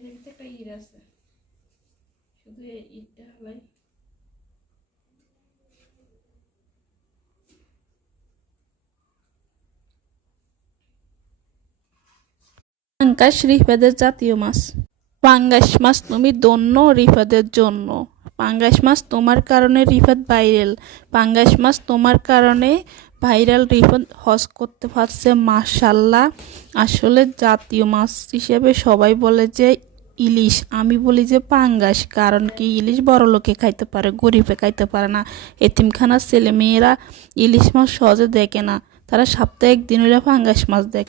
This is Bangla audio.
এটার ভিতরে একটা ইট আছে, শুধু এই ইটটা হালাই। পাঙ্গাস রিফাদের জাতীয় মাছ। পাঙ্গাস মাছ তুমি ধন্য রিফাদের জন্য। পাঙ্গাস মাছ তোমার কারণে রিফাত ভাইরাল। পাঙ্গাস মাছ তোমার কারণে ভাইরাল। রিফাত হজ করতে পারছে, মাশাল্লাহ। আসলে জাতীয় মাছ হিসেবে সবাই বলে যে ইলিশ, আমি বলি যে পাঙ্গাস। কারণ কি, ইলিশ বড় লোকে খাইতে পারে, গরিবে খাইতে পারে না। এতিমখানার ছেলে মেয়েরা ইলিশ মাছ সহজে দেখে না, তারা সপ্তাহে একদিন হইলে পাঙ্গাস মাছ দেখে।